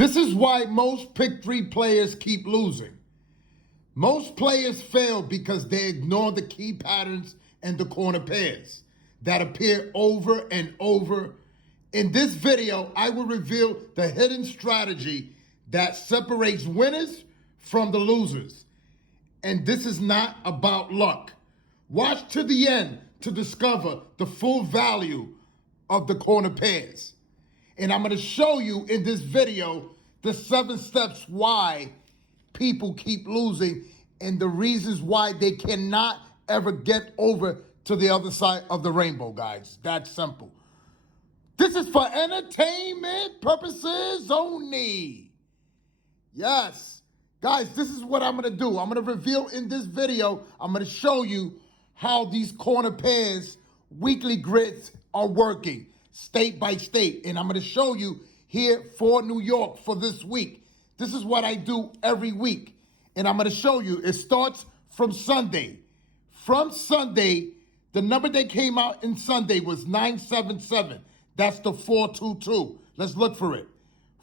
This is why most pick three players keep losing. Most players fail because they ignore the key patterns and the corner pairs that appear over and over. In this video, I will reveal the hidden strategy that separates winners from the losers. And this is not about luck. Watch to the end to discover the full value of the corner pairs. And I'm going to show you in this video the 7 steps why people keep losing and the reasons why they cannot ever get over to the other side of the rainbow, guys. That's simple. This is for entertainment purposes only. Yes. Guys, this is what I'm going to do. I'm going to reveal in this video, I'm going to show you how these corner pairs weekly grids are working state by state. And I'm going to show you here for New York for this week. This is what I do every week. And I'm going to show you. It starts from Sunday. From Sunday, the number that came out in Sunday was 977. That's the 422. Let's look for it.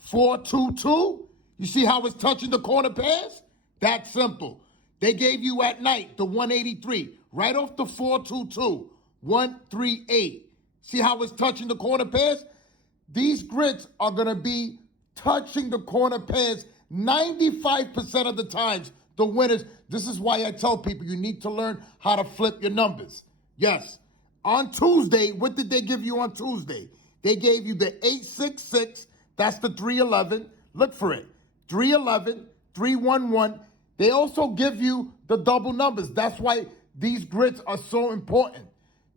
422. You see how it's touching the corner pairs? That's simple. They gave you at night the 183. Right off the 422. 138. See how it's touching the corner pairs? These grids are going to be touching the corner pairs 95% of the times. The winners, this is why I tell people you need to learn how to flip your numbers. Yes. On Tuesday, what did they give you on Tuesday? They gave you the 866. That's the 311. Look for it. 311, 311. They also give you the double numbers. That's why these grids are so important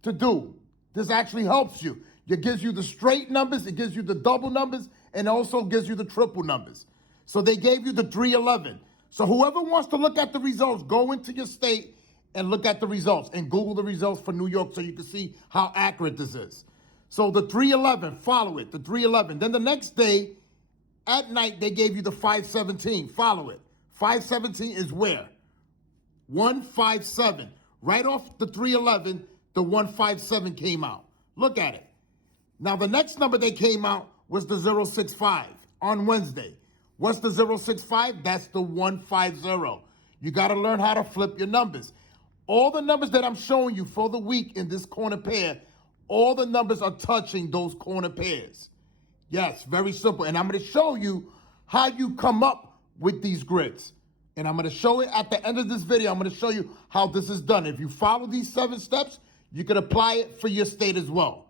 to do. This actually helps you. It gives you the straight numbers, it gives you the double numbers, and also gives you the triple numbers. So they gave you the 311. So whoever wants to look at the results, go into your state and look at the results and Google the results for New York so you can see how accurate this is. So the 311, follow it, the 311. Then the next day, at night, they gave you the 517. Follow it. 517 is where? 157. Right off the 311, the 157 came out. Look at it. Now, the next number that came out was the 065 on Wednesday. What's the 065? That's the 150. You got to learn how to flip your numbers. All the numbers that I'm showing you for the week in this corner pair, all the numbers are touching those corner pairs. Yes, very simple. And I'm going to show you how you come up with these grids. And I'm going to show it at the end of this video. I'm going to show you how this is done. If you follow these 7 steps, you can apply it for your state as well.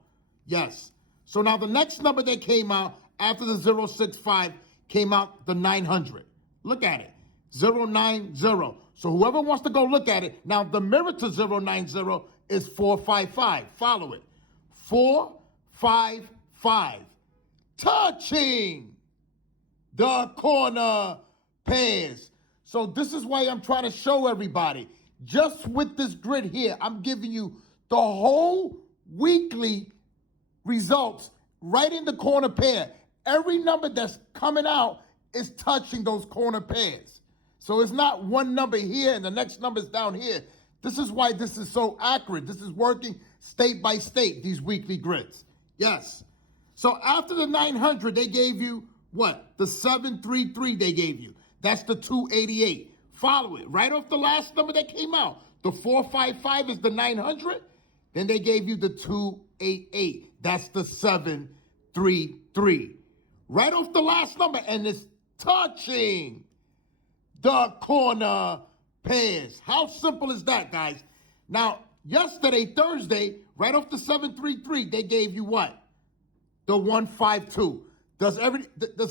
Yes. So now the next number that came out after the 065 came out the 900. Look at it. 090. So whoever wants to go look at it. Now the mirror to 090 is 455. Follow it. 455. Touching the corner pairs. So this is why I'm trying to show everybody. Just with this grid here, I'm giving you the whole weekly results right in the corner pair. Every number that's coming out is touching those corner pairs. So it's not one number here and the next number is down here. This is why this is so accurate. This is working state by state, these weekly grids. Yes. So after the 900, they gave you what? The 733 they gave you. That's the 288. Follow it. Right off the last number that came out. The 455 is the 900. Then they gave you the 288. That's the 733. Right off the last number. And it's touching the corner pairs. How simple is that, guys? Now, yesterday, Thursday, right off the 733, they gave you what? The 152. Does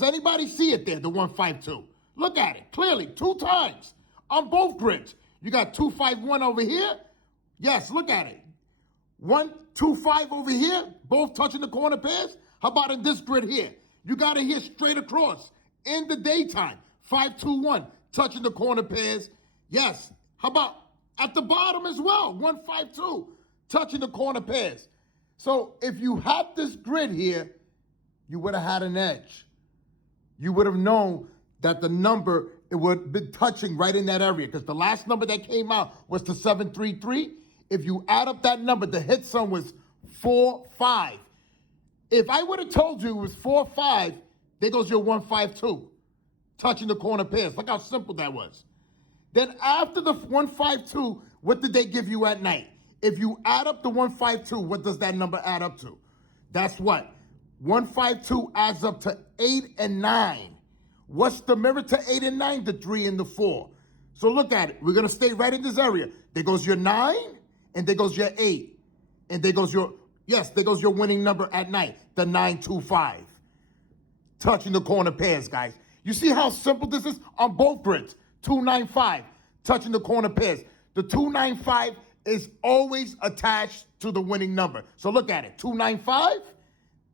anybody see it there, the 152? Look at it clearly, 2 times on both grids. You got 251 over here. Yes, look at it. 125 over here, both touching the corner pairs. How about in this grid here? You got it here straight across in the daytime. 521 touching the corner pairs. Yes. How about at the bottom as well? 152 touching the corner pairs. So if you had this grid here, you would have had an edge. You would have known that the number, it would have been touching right in that area because the last number that came out was the 733. If you add up that number, the hit sum was 45. If I would have told you it was 4-5, There goes your 152, touching the corner pairs. Look how simple that was. Then after the 152, what did they give you at night? If you add up the 152, what does that number add up to? That's what? 152 adds up to 8 and 9. What's the mirror to 8 and 9? The 3 and the 4. So look at it. We're going to stay right in this area. There goes your 9, and there goes your 8. And there goes your, yes, there goes your winning number at night, the 925. Touching the corner pairs, guys. You see how simple this is on both grids? 295, touching the corner pairs. The 295 is always attached to the winning number. So look at it, 295,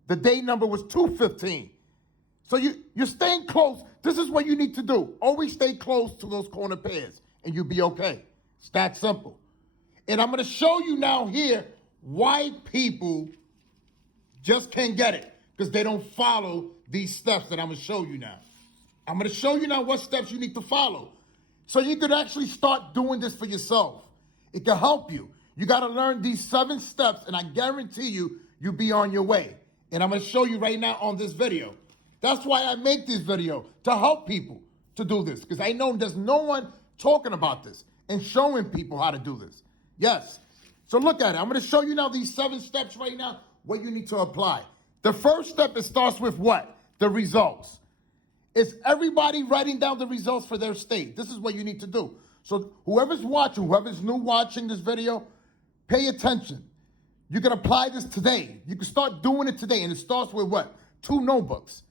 the day number was 215. So you're staying close. This is what you need to do. Always stay close to those corner pairs, and you'll be okay. It's that simple. And I'm going to show you now here why people just can't get it, because they don't follow these steps that I'm going to show you now. I'm going to show you now what steps you need to follow, so you could actually start doing this for yourself. It can help you. You got to learn these 7 steps, and I guarantee you, you'll be on your way. And I'm going to show you right now on this video. That's why I make this video, to help people to do this, because I know there's no one talking about this and showing people how to do this. Yes. So look at it. I'm going to show you now these 7 steps right now, what you need to apply. The first step, it starts with what? The results. It's everybody writing down the results for their state. This is what you need to do. So whoever's watching, whoever's new watching this video, pay attention. You can apply this today. You can start doing it today. And it starts with what? 2 notebooks.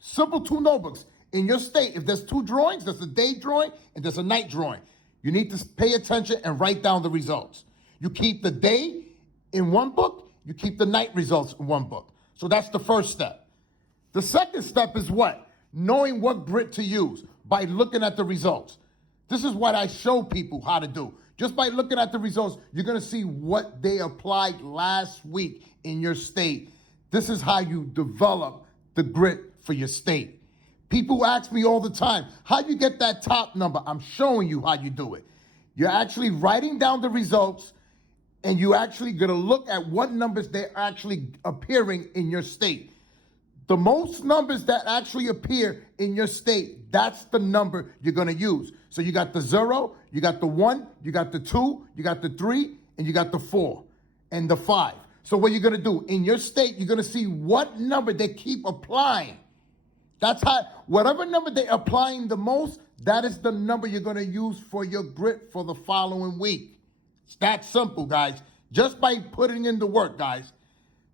Simple 2 notebooks. In your state, if there's 2 drawings, there's a day drawing and there's a night drawing. You need to pay attention and write down the results. You keep the day in one book. You keep the night results in one book. So that's the first step. The second step is what? Knowing what grid to use by looking at the results. This is what I show people how to do. Just by looking at the results, you're going to see what they applied last week in your state. This is how you develop the grid for your state. People ask me all the time, how do you get that top number? I'm showing you how you do it. You're actually writing down the results, and you're actually going to look at what numbers they're actually appearing in your state. The most numbers that actually appear in your state, that's the number you're going to use. So you got the 0, you got the 1, you got the 2, you got the 3, and you got the 4 and the 5. So what you're going to do, in your state, you're going to see what number they keep applying. That's how, whatever number they're applying the most, that is the number you're going to use for your grid for the following week. It's that simple, guys. Just by putting in the work, guys.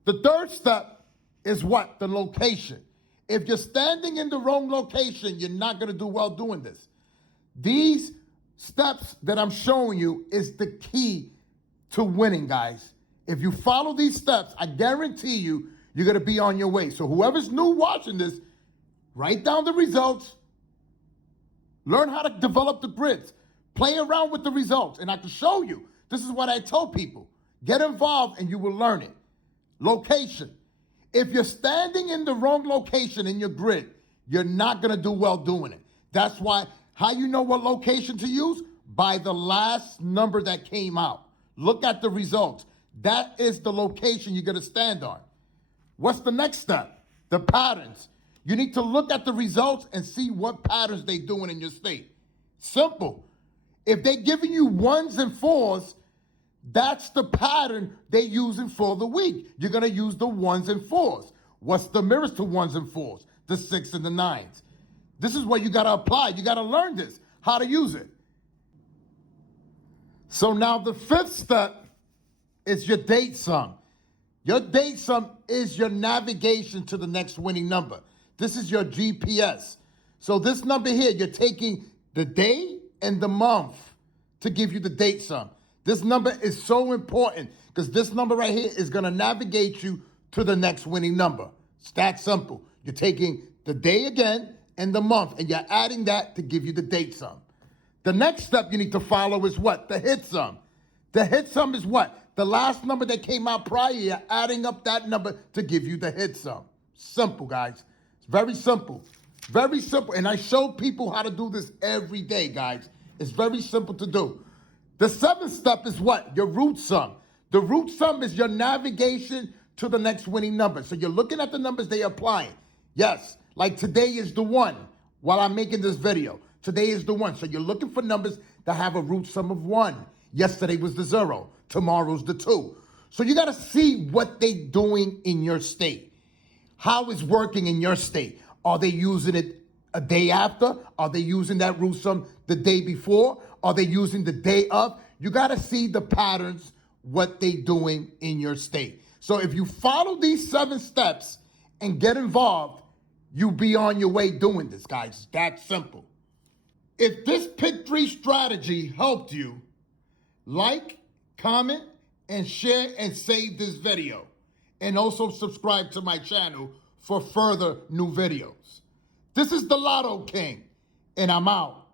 The third step is what? The location. If you're standing in the wrong location, you're not going to do well doing this. These steps that I'm showing you is the key to winning, guys. If you follow these steps, I guarantee you, you're going to be on your way. So whoever's new watching this, write down the results. Learn how to develop the grids. Play around with the results. And I can show you. This is what I tell people. Get involved and you will learn it. Location. If you're standing in the wrong location in your grid, you're not going to do well doing it. That's why, how you know what location to use? By the last number that came out. Look at the results. That is the location you're going to stand on. What's the next step? The patterns. You need to look at the results and see what patterns they're doing in your state. Simple. If they're giving you 1s and 4s, that's the pattern they're using for the week. You're going to use the 1s and 4s. What's the mirrors to 1s and 4s? The 6 and the 9s. This is what you got to apply. You got to learn this, how to use it. So now the 5th step is your date sum. Your date sum is your navigation to the next winning number. This is your GPS. So this number here, you're taking the day and the month to give you the date sum. This number is so important because this number right here is going to navigate you to the next winning number. It's that simple. You're taking the day again and the month, and you're adding that to give you the date sum. The next step you need to follow is what? The hit sum. The hit sum is what? The last number that came out prior, you're adding up that number to give you the hit sum. Simple, guys. It's very simple. Very simple. And I show people how to do this every day, guys. It's very simple to do. The 7th step is what? Your root sum. The root sum is your navigation to the next winning number. So you're looking at the numbers they're applying. Yes, Like today is the one while I'm making this video. Today is the one. So you're looking for numbers that have a root sum of 1. Yesterday was the 0. Tomorrow's the 2. So you got to see what they doing in your state. How it's working in your state. Are they using it a day after? Are they using that root sum the day before? Are they using the day of? You got to see the patterns, what they doing in your state. So if you follow these 7 steps and get involved, you be on your way doing this, guys. It's that simple. If this pick 3 strategy helped you, like, comment, and share and save this video. And also subscribe to my channel for further new videos. This is the Lotto King, and I'm out.